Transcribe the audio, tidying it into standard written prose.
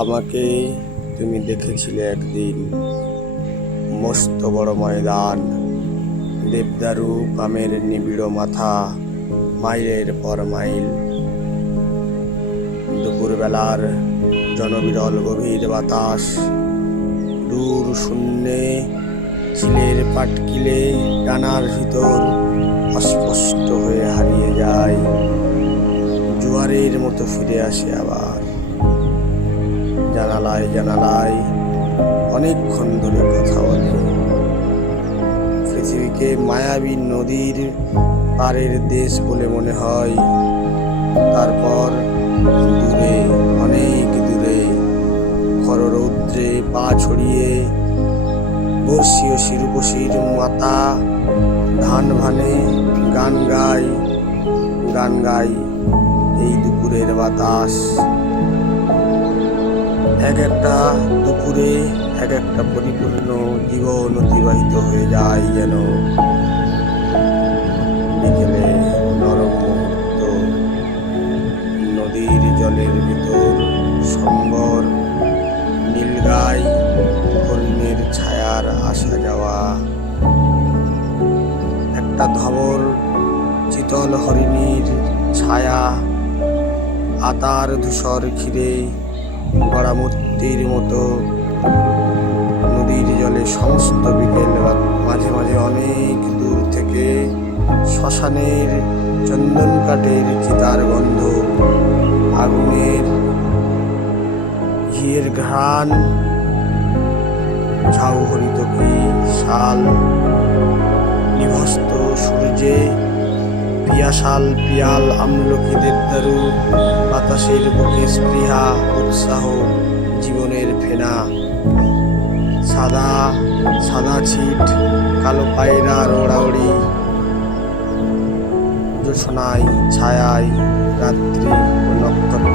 আমাকে তুমি দেখেছিলে একদিন, মস্ত বড় ময়দান, দেবদারু পামের নিবিড় মাথা, মাইলের পর মাইল। দুপুরবেলার জনবিরল গভীর বাতাস, দূর শূন্যে চিলের পাটকিলে ডানার ভিতর অস্পষ্ট হয়ে হারিয়ে যায়, জোয়ারের মতো ফিরে আসে আবার। জানালায় জানালায় অনেকক্ষণ ধরে কথা বলে, পৃথিবীকে মায়াবী নদীর পারের দেশ বলে মনে হয়। তারপর দূরে, অনেক দূরে, খররৌদ্রে পা ছড়িয়ে বর্ষীয় শিরুপশির মাতা ধান ভানে গান গায় এই দুপুরের বাতাস। এক একটা দুপুরে এক একটা পরিপূর্ণ জীবন অতিবাহিত হয়ে যায় যেন। বিকেলে নরম মুহূর্ত, নদীর জলের ভিতর সম্বর, নীলগাই, হরিণের ছায়ার আসা যাওয়া। একটা ধবল চিতল হরিণীর ছায়া আতার ধূসর ঘিরে গড়া মূর্তির মতো নদীর জলে সমস্ত বিকেল। মাঝে মাঝে অনেক দূর থেকে শ্মশানের চন্দন কাঠের চিতার গন্ধ, আগুনের ঘিয়ের ঘ্রাণ, ঝাউ হরিতকি শাল, নিভস্ত সূর্যে পিয়াশাল পিয়াল আমলকি দেবদারু, বাতাসের বুকে স্পৃহা উৎসাহ জীবনের ফেনা। সাদা সাদা ছিট, কালো পায়রার ওড়াউড়ি, জোছনায় ছায়ায় রাত্রি ও নক্ষত্র